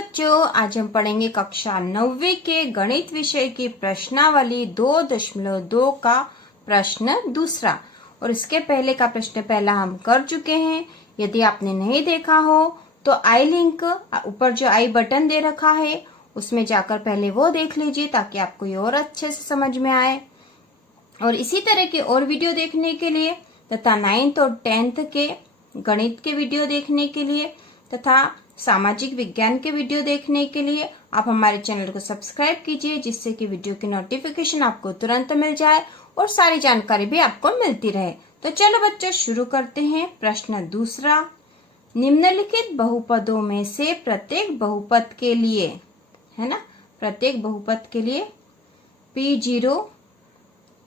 बच्चों, आज हम पढ़ेंगे कक्षा 9वीं के गणित विषय की प्रश्नावली 2.2 का प्रश्न दूसरा। और इसके पहले का प्रश्न पहला हम कर चुके हैं। यदि आपने नहीं देखा हो तो आई लिंक ऊपर जो आई बटन दे रखा है उसमें जाकर पहले वो देख लीजिए ताकि आपको ये और अच्छे से समझ में आए। और इसी तरह के और वीडियो देखने के लिए तथा 9th और 10th के गणित के वीडियो देखने के लिए तथा सामाजिक विज्ञान के वीडियो देखने के लिए आप हमारे चैनल को सब्सक्राइब कीजिए, जिससे कि वीडियो की नोटिफिकेशन आपको तुरंत मिल जाए और सारी जानकारी भी आपको मिलती रहे। तो चलो बच्चों शुरू करते हैं। प्रश्न दूसरा, निम्नलिखित बहुपदों में से प्रत्येक बहुपद के लिए, है ना, प्रत्येक बहुपद के लिए P0,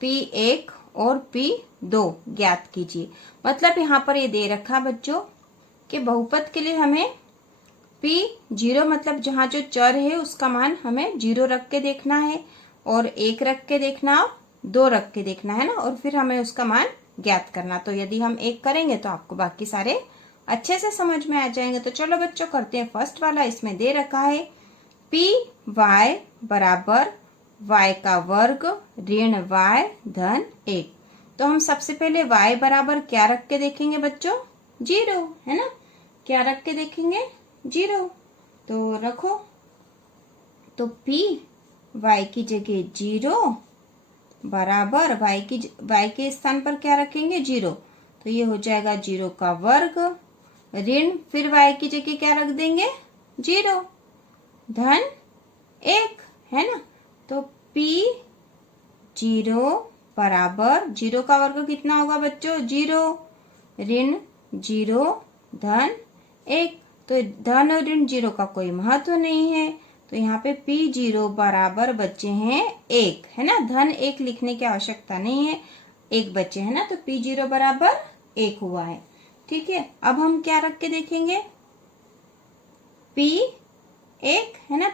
P1 और P2 ज्ञात कीजिए। मतलब यहाँ पर ये दे रखा बच्चों कि बहुपद के लिए हमें P0 मतलब जहाँ जो चर है उसका मान हमें 0 रख के देखना है और 1 रख के देखना और 2 रख के देखना है ना, और फिर हमें उसका मान ज्ञात करना। तो यदि हम 1 करेंगे तो आपको बाकी सारे अच्छे से समझ में आ जाएंगे। तो चलो बच्चों करते हैं फर्स्ट वाला। इसमें दे रखा है Py बराबर y का वर्ग ऋण y धन 1। तो हम सबसे पहले y बराबर क्या रख के देखेंगे बच्चों? 0, है ना। क्या रख के देखेंगे? 0। तो रखो, तो P y की जगह 0 बराबर y के स्थान पर क्या रखेंगे? 0। तो ये हो जाएगा 0 का वर्ग ऋण फिर y की जगह क्या रख देंगे? 0 धन 1, है ना। तो P0 बराबर 0 का वर्ग कितना होगा बच्चों? 0 ऋण 0 धन 1। तो धन और ऋण 0 का कोई महत्व नहीं है, तो यहाँ पे P0 बराबर बचे हैं 1, है ना। धन 1 लिखने की आवश्यकता नहीं है, 1 बचे हैं ना, तो P0 बराबर 1 हुआ है। ठीक है, अब हम क्या रख के देखेंगे? P1, है ना।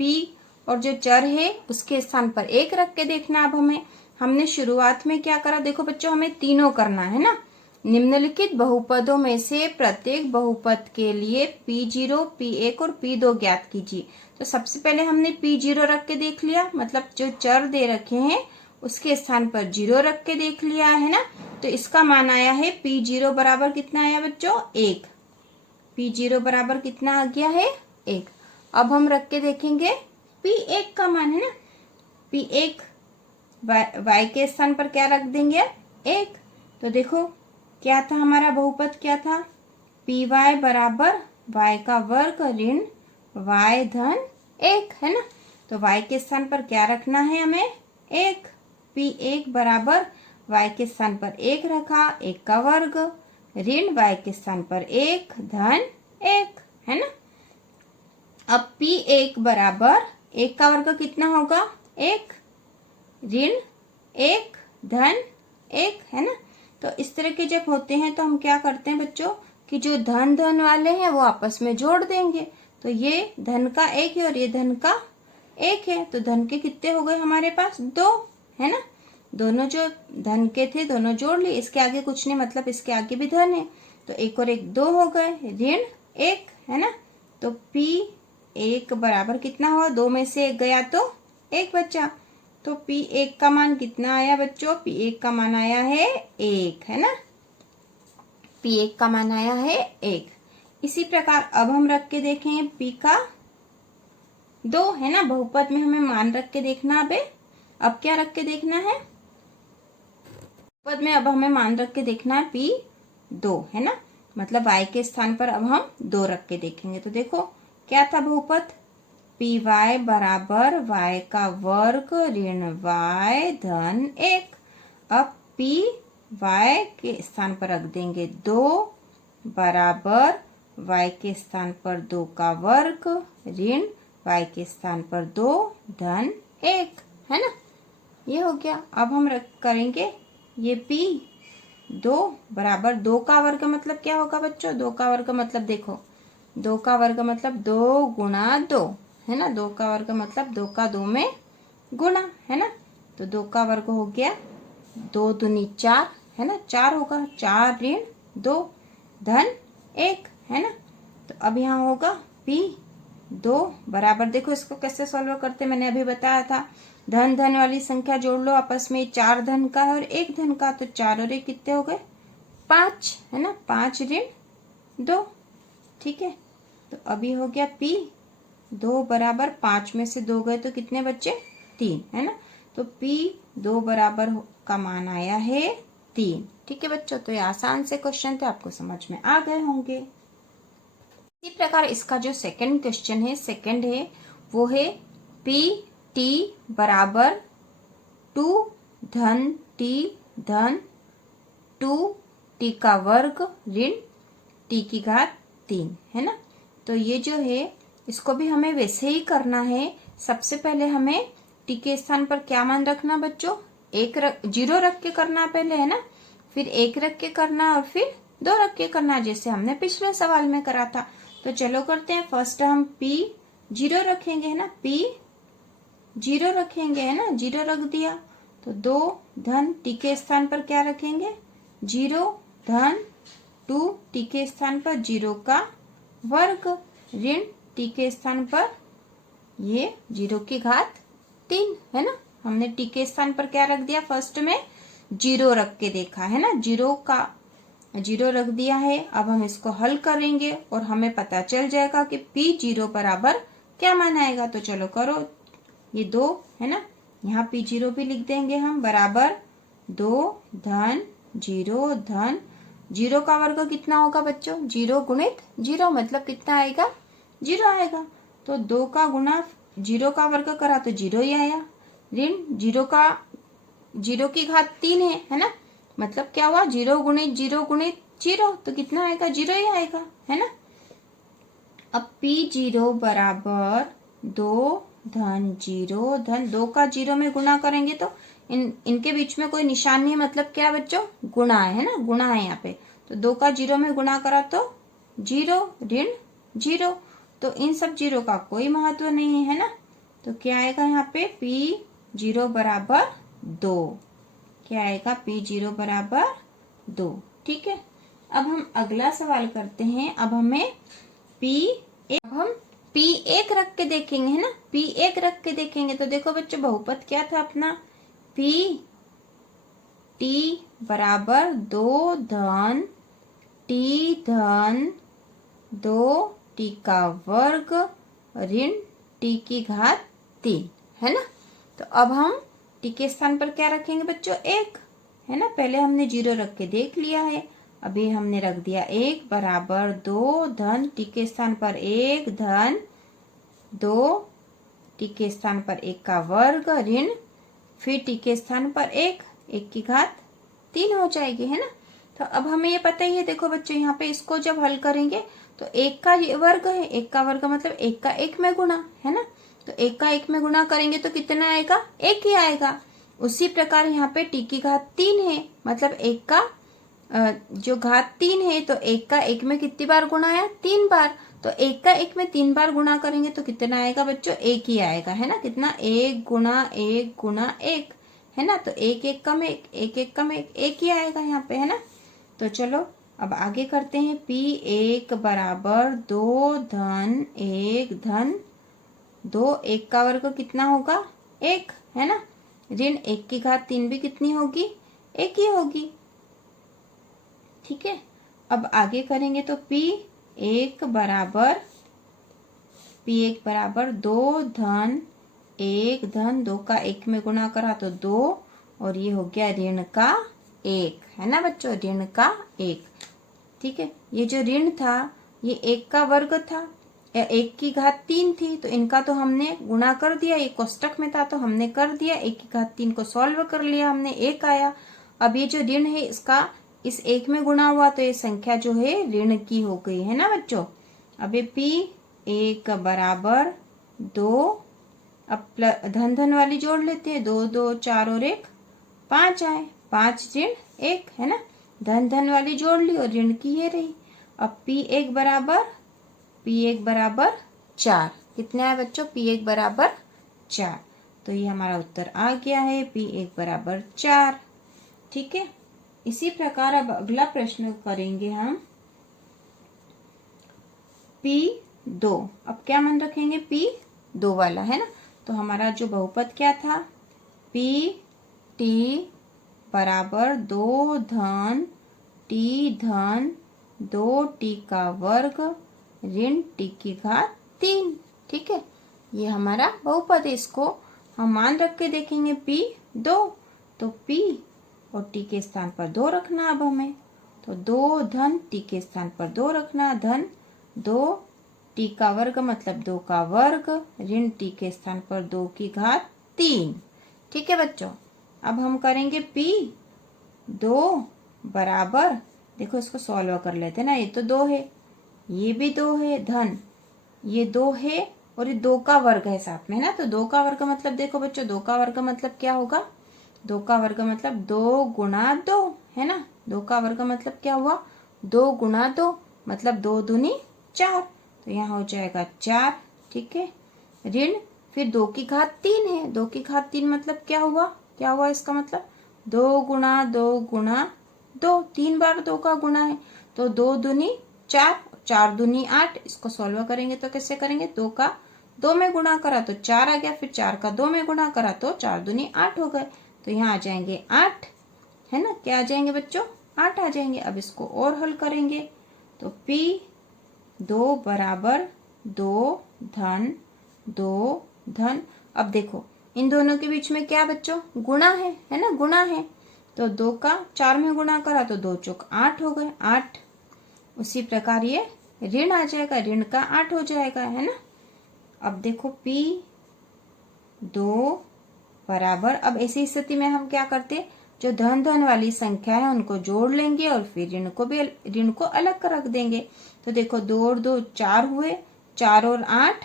P और जो चर है उसके स्थान पर 1 रख के देखना। अब हमने शुरुआत में क्या करा? देखो बच्चों, हमें तीनों करना है ना। निम्नलिखित बहुपदों में से प्रत्येक बहुपद के लिए P0, P1 और P2 ज्ञात कीजिए। तो सबसे पहले हमने P0 रख के देख लिया, मतलब जो चर दे रखे हैं उसके स्थान पर 0 रख के देख लिया, है ना। तो इसका मान आया है P0 बराबर कितना आया बच्चों? 1। P0 बराबर कितना आ गया है? 1। अब हम रख के देखेंगे P1 का मान, है ना। P1 y के स्थान पर क्या रख देंगे? 1। तो देखो क्या था हमारा बहुपद, क्या था? Py बराबर y का वर्ग ऋण y धन 1, है ना। तो y के स्थान पर क्या रखना है हमें? 1। P1 बराबर y के स्थान पर 1 रखा, 1 का वर्ग ऋण y के स्थान पर 1 धन 1, है ना। अब P1 बराबर 1 का वर्ग कितना होगा? 1 ऋण 1 धन 1, है ना। तो इस तरह के जब होते हैं तो हम क्या करते हैं बच्चों कि जो धन धन वाले हैं वो आपस में जोड़ देंगे। तो ये धन का 1 है और ये धन का 1 है, तो धन के कितने हो गए हमारे पास? 2, है ना। दोनों जो धन के थे दोनों जोड़ लिए, इसके आगे कुछ नहीं, मतलब इसके आगे भी धन है, तो 1 और 1 2 हो गए, ऋण 1, है ना। तो P1 बराबर कितना हुआ? 2 में से 1 गया तो 1 बचा। तो P1 का मान कितना आया बच्चों? P1 का मान आया है 1, है ना। P1 का मान आया है 1। इसी प्रकार अब हम रख के देखें P का 2, है ना। बहुपद में हमें मान रख के देखना। अब क्या रख के देखना है? बहुपद में अब हमें मान रख के देखना है P2, है ना। मतलब y के स्थान पर अब हम 2 रख के देखेंगे। तो देखो क्या था बहुपद? Py बराबर y का वर्ग ऋण y धन 1। अब Py के स्थान पर रख देंगे 2 बराबर y के स्थान पर 2 का वर्ग ऋण y के स्थान पर 2 धन 1, है ना। ये हो गया। अब हम करेंगे ये P2 बराबर 2 का वर्ग मतलब क्या होगा बच्चों? 2 का वर्ग मतलब देखो, 2 का वर्ग मतलब 2 गुणा 2, है ना। 2 का वर्ग मतलब 2 का 2 में गुणा, है ना। तो 2 का वर्ग हो गया 2 दूनी 4, है ना। 4 होगा, 4 ऋण 2 धन 1, है ना। तो अब यहाँ होगा P 2 बराबर, देखो इसको कैसे सॉल्व करते मैंने अभी बताया था। धन धन वाली संख्या जोड़ लो आपस में, 4 धन का है और 1 धन का, तो 4 और 1 कितने हो गए 5, है ना, 5 ऋण 2। ठीक है, तो अभी हो गया P 2 बराबर 5 में से 2 गए तो कितने बच्चे 3, है ना। तो P 2 बराबर का मान आया है 3। ठीक है बच्चों, तो ये आसान से क्वेश्चन थे, आपको समझ में आ गए होंगे। इसी प्रकार इसका जो सेकंड क्वेश्चन है, सेकंड है वो है P T बराबर 2 धन T धन 2 T का वर्ग ऋण T की घात 3, है ना। तो ये जो है इसको भी हमें वैसे ही करना है। सबसे पहले हमें T के स्थान पर क्या मान रखना बच्चों, 0 रख के करना पहले, है ना, फिर 1 रख के करना और फिर 2 रख के करना, जैसे हमने पिछले सवाल में करा था। तो चलो करते हैं। फर्स्ट हम P 0 रखेंगे, है ना, P 0 रखेंगे, है ना, 0 रख दिया। तो 2 धन T के स्थान पर क्या रखेंगे 0 धन 2 T के स्थान पर 0 का वर्ग ऋण T के स्थान पर ये 0 की घात 3, है ना। हमने T के स्थान पर क्या रख दिया, फर्स्ट में 0 रख के देखा, है ना, 0 रख दिया है। अब हम इसको हल करेंगे और हमें पता चल जाएगा कि P0 बराबर क्या मान आएगा। तो चलो करो, ये 2 है ना, यहाँ P0 भी लिख देंगे हम, बराबर 2 धन 0 धन 0 का वर्ग कितना होगा बच्चों, 0 गुणित 0 मतलब कितना आएगा 0 आएगा। तो 2 का गुणा 0 का वर्ग करा तो 0 ही आया, ऋण 0 की घात 3 है ना, मतलब क्या हुआ 0 गुणित 0 गुणित 0, तो कितना आएगा 0 ही आएगा, है ना। अब P0 बराबर 2 धन 0 धन 2 का 0 में गुणा करेंगे तो इनके बीच में कोई निशान नहीं है, मतलब क्या बच्चों गुणा है ना, गुणा है यहाँ पे। तो 2 का 0 में गुणा करा तो 0 ऋण 0, तो इन सब 0 का कोई महत्व नहीं है ना। तो क्या आएगा यहाँ पे P0 बराबर 2, क्या आएगा P0 बराबर 2। ठीक है, अब हम अगला सवाल करते हैं। अब हम P1 रख के देखेंगे, है ना, P1 रख के देखेंगे। तो देखो बच्चों बहुपद क्या था अपना, P T बराबर 2 धन T धन 2 T का वर्ग ऋण T की घात 3, है ना। तो अब हम T के स्थान पर क्या रखेंगे बच्चों 1, है ना, पहले हमने 0 रख के देख लिया है, अभी हमने रख दिया 1 बराबर 2 धन T के स्थान पर 1 धन 2 T के स्थान पर 1 का वर्ग ऋण फिर T के स्थान पर 1 की घात 3 हो जाएगी, है ना। तो अब हमें ये पता ही है, देखो बच्चों यहाँ पे इसको जब हल करेंगे तो 1 का ये वर्ग है, 1 का वर्ग मतलब 1 का 1 में गुणा, है ना। तो 1 का 1 में गुणा करेंगे तो कितना आएगा 1 ही आएगा। उसी प्रकार यहाँ पे T की घात 3 है, मतलब 1 का जो घात 3 है, तो 1 का 1 में कितनी बार गुणा आया 3 बार। तो 1 का 1 में 3 बार गुणा करेंगे तो कितना आएगा बच्चों 1 ही आएगा, है ना, कितना 1 गुणा 1 गुणा 1, है ना। तो 1 1 कम 1 1 1 कम 1 1 ही आएगा यहाँ पे, है ना। तो चलो अब आगे करते हैं। P1 बराबर 2 धन 1 धन 2, 1 का वर्ग कितना होगा 1, है ना, ऋण 1 की घात 3 भी कितनी होगी 1 ही होगी। ठीक है, अब आगे करेंगे तो P1 बराबर 2 धन 1 धन 2 का 1 में गुणा करा तो 2, और ये हो गया ऋण का 1, है ना बच्चों, ऋण का 1। ठीक है, ये जो ऋण था ये 1 का वर्ग था, 1 की घात 3 थी, तो इनका तो हमने गुणा कर दिया, ये कोष्टक में था तो हमने कर दिया, 1 की घात 3 को सॉल्व कर लिया हमने, 1 आया। अब ये जो ऋण है इसका इस 1 में गुणा हुआ तो ये संख्या जो है ऋण की हो गई, है ना बच्चों। अब ये P1 बराबर 2, अब धन धन वाली जोड़ लेते हैं, 2 2 4 और 1 5 आए, 5 ऋण 1, है ना, धन धन वाली जोड़ ली और ऋण की ये रही। अब P1 बराबर 4, कितने आए बच्चों P1 बराबर 4, तो ये हमारा उत्तर आ गया है P1 बराबर 4। ठीक है, इसी प्रकार अब अगला प्रश्न करेंगे हम। 2। अब क्या मान रखेंगे, p 2 वाला है ना। तो हमारा जो बहुपद क्या था, p t बराबर 2 धन t धन 2t का वर्ग ऋण t की घात 3। ठीक है, ये हमारा बहुपद है। इसको हम मान रख के देखेंगे p 2, तो p और t के स्थान पर 2 रखना अब हमें। तो 2 धन t के स्थान पर 2 रखना, धन 2 t का वर्ग मतलब 2 का वर्ग ऋण t के स्थान पर 2 की घात 3। ठीक है बच्चों, अब हम करेंगे p 2 बराबर, देखो इसको सॉल्व कर लेते ना, ये तो 2 है, ये भी 2 है, धन ये 2 है और ये 2 का वर्ग है साथ में ना। तो 2 का वर्ग मतलब देखो बच्चों, 2 का वर्ग मतलब क्या होगा, 2 का वर्ग मतलब 2 गुणा 2 है ना। 2 का वर्ग मतलब क्या हुआ, 2 गुणा 2 मतलब 2 दूनी 4, तो यहाँ हो जाएगा 4। ठीक है, ऋण फिर 2 की घात 3 है, 2 की घात 3 मतलब क्या हुआ, क्या हुआ इसका मतलब 2 गुणा 2 गुणा 2, 3 बार 2 का गुणा है, तो 2 दूनी 4, 4 दूनी 8। इसको सॉल्व करेंगे तो कैसे करेंगे, 2 का 2 में गुणा करा तो 4 आ गया, फिर 4 का 2 में गुणा करा तो 4 दूनी 8 हो गए, तो यहाँ आ जाएंगे 8 है ना। क्या आ जाएंगे बच्चों, 8 आ जाएंगे। अब इसको और हल करेंगे तो p 2 बराबर 2 धन 2 धन, अब देखो इन दोनों के बीच में क्या बच्चों, गुणा है ना, गुणा है। तो 2 का 4 में गुणा करा तो 2 चौक 8 हो गए, 8। उसी प्रकार ये ऋण आ जाएगा, ऋण का 8 हो जाएगा है ना। अब देखो p 2 बराबर, अब ऐसी स्थिति में हम क्या करते, जो धन धन वाली संख्या है उनको जोड़ लेंगे और फिर ऋण को अलग कर रख देंगे। तो देखो 2 और 2 4 हुए, 4 और 8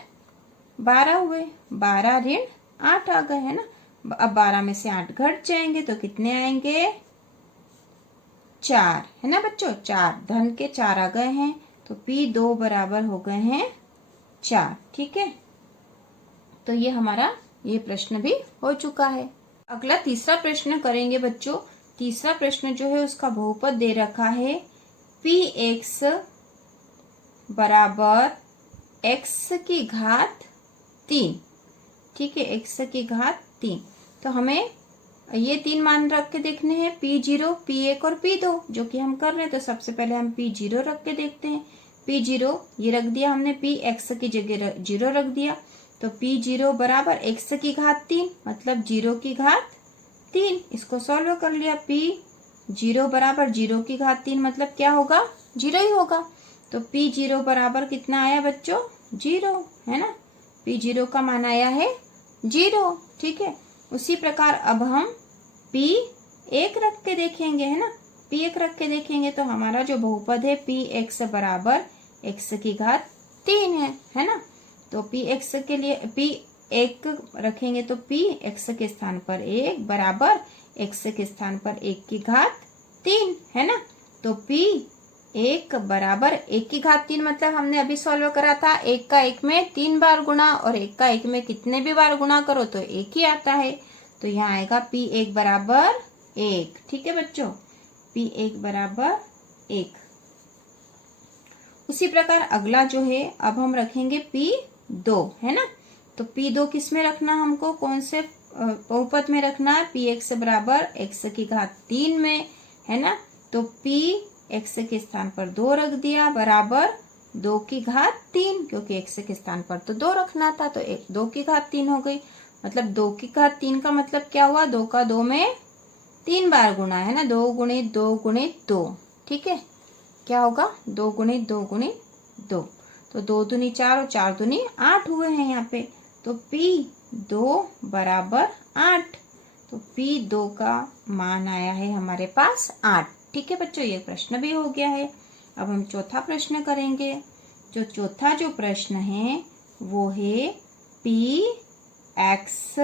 12 हुए, 12 ऋण 8 आ गए है ना। अब 12 में से 8 घट जाएंगे तो कितने आएंगे, 4 है ना बच्चों, 4 धन के 4 आ गए हैं, तो p 2 बराबर हो गए हैं 4। ठीक है, तो ये हमारा ये प्रश्न भी हो चुका है। अगला तीसरा प्रश्न करेंगे बच्चों। तीसरा प्रश्न जो है उसका बहुपद दे रखा है px बराबर x की घात 3। ठीक है, x की घात 3। तो हमें ये 3 मान रख के देखने हैं, p0, p1 और p2, जो कि हम कर रहे हैं। तो सबसे पहले हम p0 रख के देखते हैं। p0 ये रख दिया हमने, px की जगह 0 रख दिया, तो p0 बराबर x की घात 3 मतलब 0 की घात 3। इसको सॉल्व कर लिया, p0 बराबर 0 की घात 3 मतलब क्या होगा, 0 ही होगा। तो p0 बराबर कितना आया बच्चों, 0 है ना, p0 का मान आया है 0। ठीक है, उसी प्रकार अब हम p1 रख के देखेंगे है ना, p1 रख के देखेंगे तो हमारा जो बहुपद है px बराबर x की घात 3 है ना। तो px के लिए p1 रखेंगे तो px के स्थान पर 1 बराबर x के स्थान पर 1 की घात 3 है ना। तो p1 बराबर 1 की घात 3 मतलब हमने अभी सॉल्व करा था, 1 का 1 में 3 बार गुणा और 1 का 1 में कितने भी बार गुणा करो तो 1 ही आता है। तो यहाँ आएगा p1 बराबर 1। ठीक है बच्चों, p1 बराबर 1। उसी प्रकार अगला जो है अब हम रखेंगे p2 है ना। तो p2 किस में रखना, हमको कौन से बहुपद में रखना है, px बराबर x की घात 3 में है ना। तो px के स्थान पर 2 रख दिया बराबर 2 की घात 3, क्योंकि x के स्थान पर तो 2 रखना था, तो 2 की घात 3 हो गई। मतलब 2 की घात 3 का मतलब क्या हुआ, 2 का 2 में 3 बार गुणा है ना, 2 गुणित 2 गुणित 2। ठीक है, क्या होगा 2 गुणित 2 गुणित 2, तो 2 दूनी 4 और 4 दूनी 8 हुए हैं यहाँ पे। तो p2 बराबर 8, तो p2 का मान आया है हमारे पास 8। ठीक है बच्चों, ये प्रश्न भी हो गया है। अब हम चौथा प्रश्न करेंगे। जो चौथा जो प्रश्न है वो है px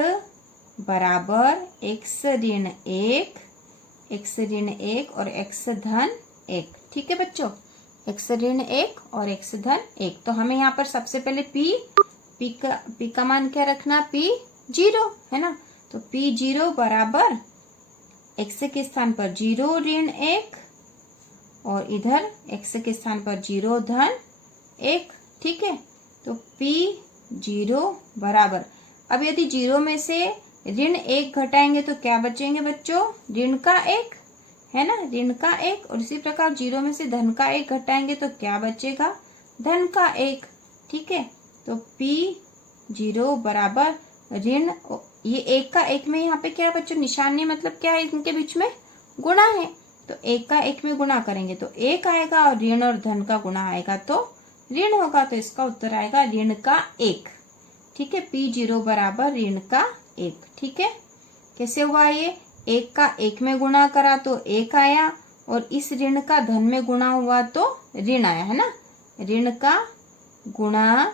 बराबर x ऋण 1, x ऋण 1 और x धन 1। ठीक है बच्चों, x ऋण 1 और x धन 1। तो हमें यहाँ पर सबसे पहले p का मान क्या रखना, p0 है ना। तो p0 बराबर x के स्थान पर 0 ऋण 1 और इधर x के स्थान पर 0 धन 1। ठीक है, तो P0 बराबर, अब यदि 0 में से ऋण 1 घटाएंगे तो क्या बचेंगे बच्चों? ऋण का 1, है ना, ऋण का 1। और इसी प्रकार 0 में से धन का 1 घटाएंगे तो क्या बचेगा? धन का 1। ठीक है, तो P0 बराबर ऋण, ये 1 का 1 में यहाँ पे क्या है बच्चों? निशानी, मतलब क्या है? इनके बीच में गुणा है, तो 1 का 1 में गुणा करेंगे तो 1 आएगा, और ऋण और धन का गुणा आएगा तो ऋण होगा, तो इसका उत्तर आएगा ऋण का 1। ठीक है, P0 बराबर ऋण का 1। ठीक है, कैसे हुआ ये? 1 का 1 में गुणा करा तो 1 आया, और इस ऋण का धन में गुणा हुआ तो ऋण आया, है ना। ऋण का गुणा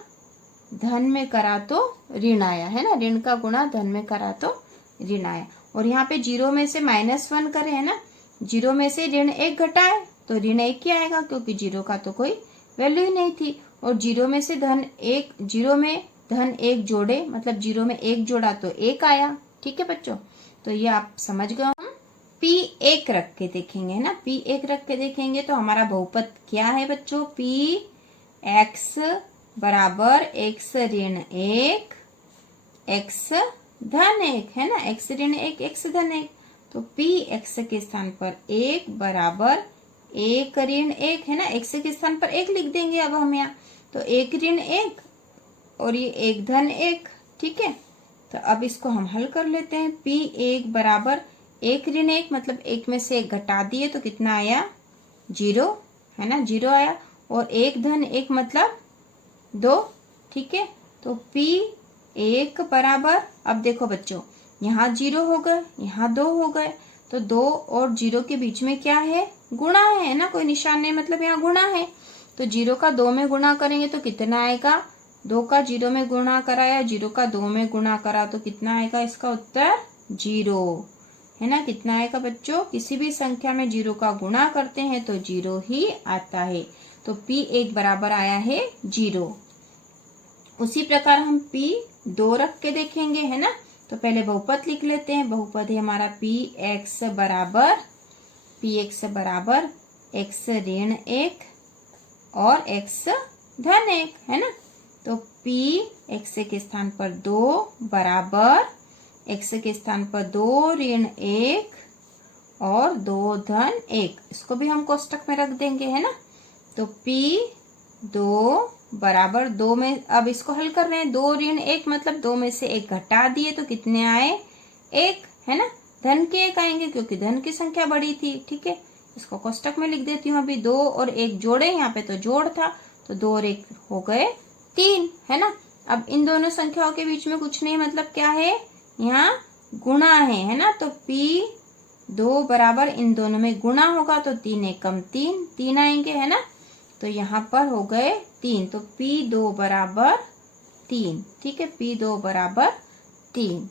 धन में करा तो ऋण आया, है ना। ऋण का गुणा धन में करा तो ऋण आया। और यहाँ पे 0 में से -1 करे, है ना। 0 में से ऋण 1 घटाए तो ऋण 1 ही आएगा, क्योंकि 0 का तो कोई वैल्यू ही नहीं थी। और 0 में से धन 1, 0 में धन 1 जोड़े, मतलब 0 में 1 जोड़ा तो 1 आया। ठीक है बच्चों, तो ये आप समझ गए। हम P1 रख के देखेंगे, है ना। P1 रख के देखेंगे तो हमारा बहुपद क्या है बच्चों? Px बराबर x ऋण 1 x धन 1, है ना। x ऋण 1 x धन 1, तो Px के स्थान पर 1 बराबर 1 ऋण 1, है ना। x के स्थान पर 1 लिख देंगे अब हम यहाँ, तो 1 ऋण 1 और ये 1 धन 1। ठीक है, तो अब इसको हम हल कर लेते हैं। P1 बराबर 1 ऋण 1, मतलब 1 में से 1 घटा दिए तो कितना आया? 0, है ना, 0 आया। और 1 धन 1 मतलब 2। ठीक है, तो P1 बराबर, अब देखो बच्चों, यहाँ 0 हो गए, यहाँ 2 हो गए, तो 2 और 0 के बीच में क्या है? गुणा है ना, कोई निशान नहीं, मतलब यहाँ गुणा है। तो 0 का 2 में गुणा करेंगे तो कितना आएगा? 2 का 0 में गुणा करा या 0 का 2 में गुणा करा तो कितना आएगा? इसका उत्तर 0, है ना। कितना आएगा बच्चों? किसी भी संख्या में 0 का गुणा करते हैं तो 0 ही आता है, तो P1 बराबर आया है 0। उसी प्रकार हम P2 रख के देखेंगे, है ना। तो पहले बहुपद लिख लेते हैं। बहुपद है हमारा Px बराबर x ऋण 1 और x धन 1, है ना। तो Px के स्थान पर 2 बराबर x के स्थान पर 2 ऋण 1 और 2 धन 1, इसको भी हम कोष्टक में रख देंगे, है ना। तो P2 बराबर 2 में, अब इसको हल कर रहे हैं। 2 ऋण 1 मतलब 2 में से 1 घटा दिए तो कितने आए? 1, है ना। धन के 1 आएंगे क्योंकि धन की संख्या बड़ी थी। ठीक है, इसको कोष्टक में लिख देती हूँ। अभी 2 और 1 जोड़े, यहाँ पे तो जोड़ था, तो 2 और 1 हो गए 3, है ना। अब इन दोनों संख्याओं के बीच में कुछ नहीं, मतलब क्या है? यहाँ गुणा है ना। तो P2 बराबर इन दोनों में गुणा होगा तो 3 एकम 3, 3 आएंगे, है ना। तो यहाँ पर हो गए 3, तो P2 बराबर 3। ठीक है, P2 बराबर 3।